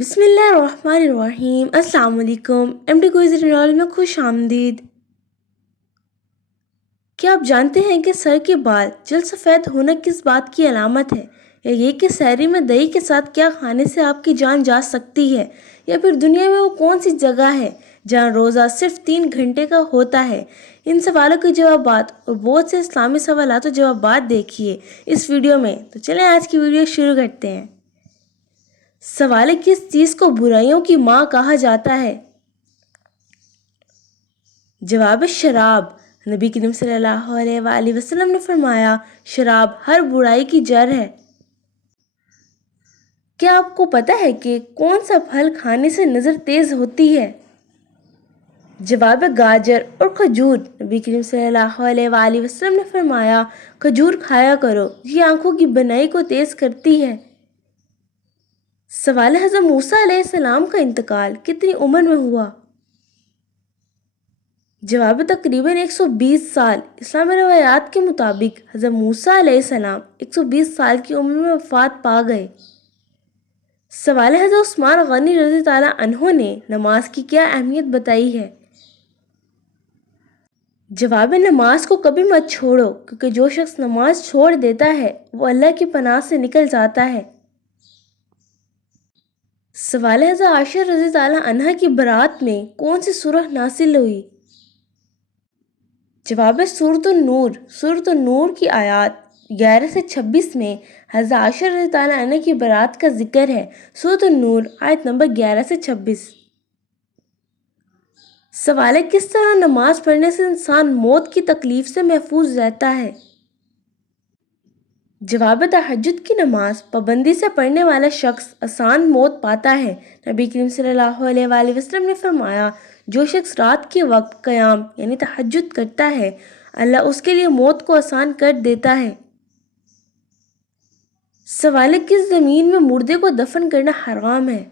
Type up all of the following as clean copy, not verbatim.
بسم اللہ الرحمن الرحیم۔ السلام علیکم۔ ایم ڈی کوئز رینال میں خوش آمدید۔ کیا آپ جانتے ہیں کہ سر کے بال جلد سفید ہونا کس بات کی علامت ہے؟ یا یہ کہ سحری میں دہی کے ساتھ کیا کھانے سے آپ کی جان جا سکتی ہے؟ یا پھر دنیا میں وہ کون سی جگہ ہے جہاں روزہ صرف 3 گھنٹے کا ہوتا ہے؟ ان سوالوں کے جوابات اور بہت سے اسلامی سوالات و جوابات دیکھیے اس ویڈیو میں۔ تو چلیں آج کی ویڈیو شروع کرتے ہیں۔ سوال ہے، کس چیز کو برائیوں کی ماں کہا جاتا ہے؟ جواب: شراب۔ نبی کریم صلی اللہ علیہ وآلہ وسلم نے فرمایا، شراب ہر برائی کی جڑ ہے۔ کیا آپ کو پتہ ہے کہ کون سا پھل کھانے سے نظر تیز ہوتی ہے؟ جواب: گاجر اور کھجور۔ نبی کریم صلی اللہ علیہ وآلہ وسلم نے فرمایا، کھجور کھایا کرو، یہ آنکھوں کی بینائی کو تیز کرتی ہے۔ سوال: حضرت موسیٰ علیہ السلام کا انتقال کتنی عمر میں ہوا؟ جواب: تقریباً 120 سال۔ اسلامی روایات کے مطابق حضرت موسیٰ علیہ السلام 120 سال کی عمر میں وفات پا گئے۔ سوال: حضرت عثمان غنی رضی اللہ عنہ نے نماز کی کیا اہمیت بتائی ہے؟ جواب: نماز کو کبھی مت چھوڑو، کیونکہ جو شخص نماز چھوڑ دیتا ہے وہ اللہ کی پناہ سے نکل جاتا ہے۔ سوال: حضرت عائشہ رضی اللہ عنہ کی برات میں کون سی سورہ نازل ہوئی؟ جواب: سورۃ النور۔ سورۃ النور کی آیات 11 سے 26 میں حضرت عائشہ رضی اللہ عنہ کی برات کا ذکر ہے۔ سورۃ النور آیت نمبر 11 سے 26۔ سوال ہے، کس طرح نماز پڑھنے سے انسان موت کی تکلیف سے محفوظ رہتا ہے؟ جواب: تہجد کی نماز پابندی سے پڑھنے والا شخص آسان موت پاتا ہے۔ نبی کریم صلی اللہ علیہ وآلہ وسلم نے فرمایا، جو شخص رات کے وقت قیام یعنی تہجد کرتا ہے، اللہ اس کے لیے موت کو آسان کر دیتا ہے۔ سوال ہے، کس زمین میں مردے کو دفن کرنا حرام ہے؟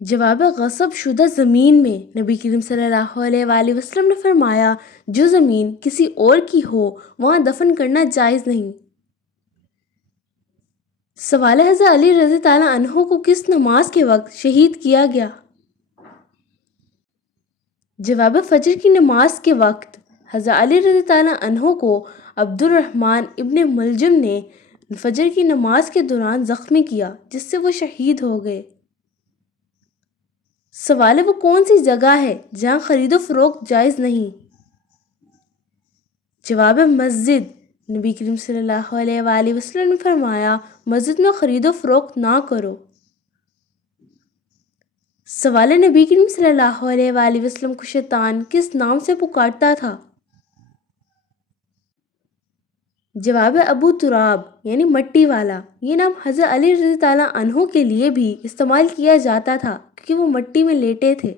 جواب: غصب شدہ زمین میں۔ نبی کریم صلی اللہ علیہ وآلہ وسلم نے فرمایا، جو زمین کسی اور کی ہو وہاں دفن کرنا جائز نہیں۔ سوال ہے، حضرت علی رضی اللہ عنہ کو کس نماز کے وقت شہید کیا گیا؟ جواب: فجر کی نماز کے وقت۔ حضرت علی رضی اللہ عنہ کو عبد الرحمن ابن ملجم نے فجر کی نماز کے دوران زخمی کیا، جس سے وہ شہید ہو گئے۔ سوال ہے، وہ کون سی جگہ ہے جہاں خرید و فروخت جائز نہیں؟ جواب: مسجد۔ نبی کریم صلی اللہ علیہ وآلہ وسلم نے فرمایا، مسجد میں خرید و فروخت نہ کرو۔ سوال ہے، نبی کریم صلی اللہ علیہ وآلہ وسلم کو شیطان کس نام سے پکارتا تھا؟ جواب: ابو تراب یعنی مٹی والا۔ یہ نام حضرت علی رضی اللہ عنہ کے لیے بھی استعمال کیا جاتا تھا کیونکہ وہ مٹی میں لیٹے تھے۔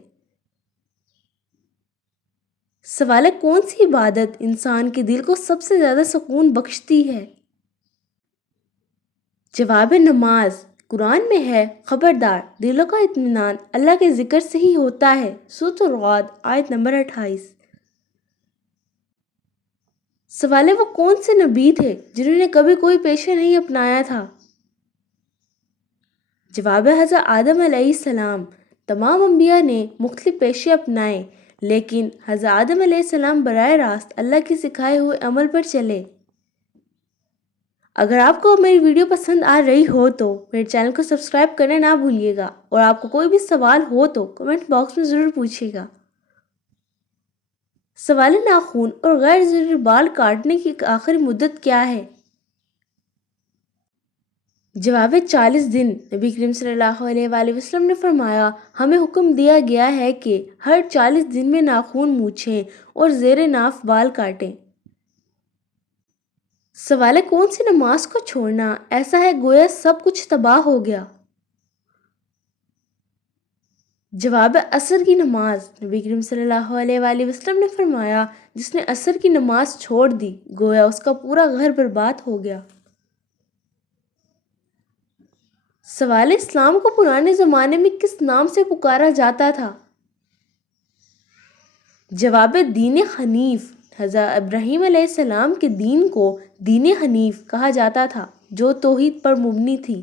سوال ہے، کون سی عبادت انسان کے دل کو سب سے زیادہ سکون بخشتی ہے؟ جواب: نماز۔ قرآن میں ہے، خبردار دلوں کا اطمینان اللہ کے ذکر سے ہی ہوتا ہے۔ سورۃ الرعد آیت نمبر 28۔ سوال ہے، وہ کون سے نبی تھے جنہوں نے کبھی کوئی پیشہ نہیں اپنایا تھا؟ جواب: حضرت آدم علیہ السلام۔ تمام انبیاء نے مختلف پیشے اپنائے، لیکن حضرت آدم علیہ السلام براہ راست اللہ کے سکھائے ہوئے عمل پر چلے۔ اگر آپ کو میری ویڈیو پسند آ رہی ہو تو میرے چینل کو سبسکرائب کرنا نہ بھولیے گا، اور آپ کو کوئی بھی سوال ہو تو کمنٹ باکس میں ضرور پوچھیے گا۔ سوال ہے، ناخن اور غیر ضروری بال کاٹنے کی آخری مدت کیا ہے؟ جواب: 40 دن۔ نبی کریم صلی اللہ علیہ وآلہ وسلم نے فرمایا، ہمیں حکم دیا گیا ہے کہ ہر 40 دن میں ناخن مونچھیں اور زیر ناف بال کاٹیں۔ سوال ہے، کون سی نماز کو چھوڑنا ایسا ہے گویا سب کچھ تباہ ہو گیا؟ جواب: عصر کی نماز۔ نبی کریم صلی اللہ علیہ وآلہ وسلم نے فرمایا، جس نے عصر کی نماز چھوڑ دی گویا اس کا پورا گھر برباد ہو گیا۔ سوال ہے، اسلام کو پرانے زمانے میں کس نام سے پکارا جاتا تھا؟ جواب: دین حنیف۔ حضرت ابراہیم علیہ السلام کے دین کو دین حنیف کہا جاتا تھا، جو توحید پر مبنی تھی۔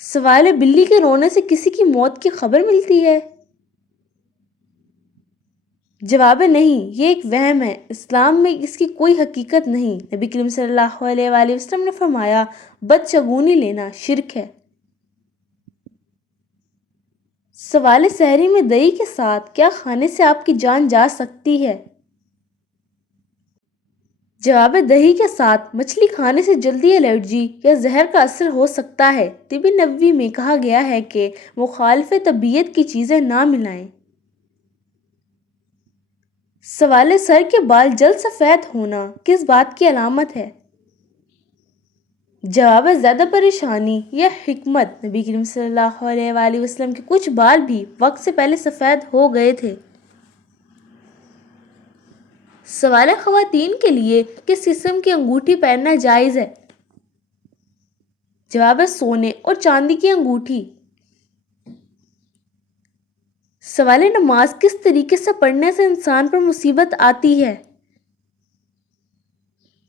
سوال ہے، بلی کے رونے سے کسی کی موت کی خبر ملتی ہے؟ جواب ہے نہیں، یہ ایک وہم ہے، اسلام میں اس کی کوئی حقیقت نہیں۔ نبی کریم صلی اللہ علیہ وآلہ وسلم نے فرمایا بدشگونی لینا شرک ہے۔ سوال ہے، سحری میں دہی کے ساتھ کیا کھانے سے آپ کی جان جا سکتی ہے؟ جواب ہے دہی کے ساتھ مچھلی کھانے سے جلدی الرجی یا زہر کا اثر ہو سکتا ہے۔ طب نبوی میں کہا گیا ہے کہ مخالف طبیعت کی چیزیں نہ ملائیں۔ سوال ہے، سر کے بال جلد سفید ہونا کس بات کی علامت ہے؟ جواب ہے زیادہ پریشانی یا حکمت۔ نبی کریم صلی اللہ علیہ وآلہ وسلم کے کچھ بال بھی وقت سے پہلے سفید ہو گئے تھے۔ سوال ہے، خواتین کے لیے کس قسم کی انگوٹھی پہننا جائز ہے؟ جواب ہے سونے اور چاندی کی انگوٹھی۔ سوال ہے، نماز کس طریقے سے پڑھنے سے انسان پر مصیبت آتی ہے؟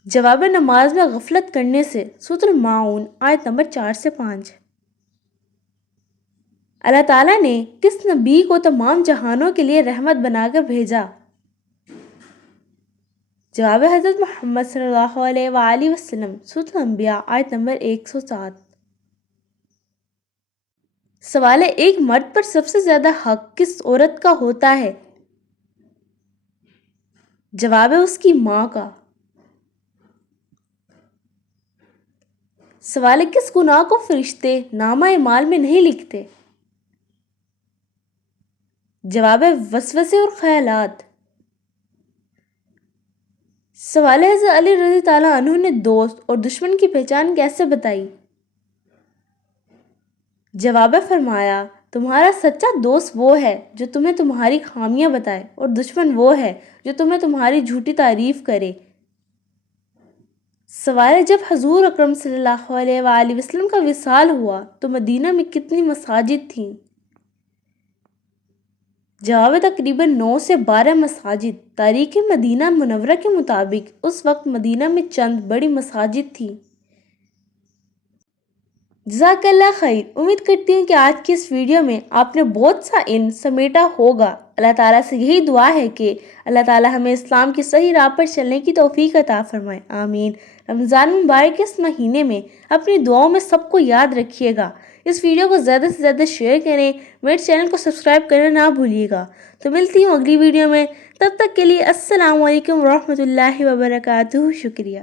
جواب ہے نماز میں غفلت کرنے سے۔ سورۃ الماعون آیت نمبر 4 سے 5۔ اللہ تعالیٰ نے کس نبی کو تمام جہانوں کے لیے رحمت بنا کر بھیجا؟ جواب ہے حضرت محمد صلی اللہ علیہ وآلہ وسلم۔ سورۃ الانبیاء آیت نمبر 107۔ سوال ہے، ایک مرد پر سب سے زیادہ حق کس عورت کا ہوتا ہے؟ جواب ہے اس کی ماں کا۔ سوال ہے، کس گناہ کو فرشتے نامہ اعمال میں نہیں لکھتے؟ جواب ہے وسوسے اور خیالات۔ سوال ہے، حضرت علی رضی اللہ عنہ نے دوست اور دشمن کی پہچان کیسے بتائی؟ جواب ہے فرمایا تمہارا سچا دوست وہ ہے جو تمہیں تمہاری خامیاں بتائے، اور دشمن وہ ہے جو تمہیں تمہاری جھوٹی تعریف کرے۔ سوال ہے، جب حضور اکرم صلی اللہ علیہ وآلہ وسلم کا وصال ہوا تو مدینہ میں کتنی مساجد تھیں؟ جواب ہے تقریباً 9 سے 12 مساجد۔ تاریخ مدینہ منورہ کے مطابق اس وقت مدینہ میں چند بڑی مساجد تھیں۔ جزاک اللہ خیر۔ امید کرتی ہوں کہ آج کی اس ویڈیو میں آپ نے بہت سا علم سمیٹا ہوگا۔ اللہ تعالیٰ سے یہی دعا ہے کہ اللہ تعالیٰ ہمیں اسلام کی صحیح راہ پر چلنے کی توفیق عطا فرمائے، آمین۔ رمضان مبارک کے اس مہینے میں اپنی دعاؤں میں سب کو یاد رکھیے گا۔ اس ویڈیو کو زیادہ سے زیادہ شیئر کریں، میرے چینل کو سبسکرائب کرنا نہ بھولیے گا۔ تو ملتی ہوں اگلی ویڈیو میں، تب تک کے لیے السلام علیکم ورحمۃ اللہ وبرکاتہ۔ شکریہ۔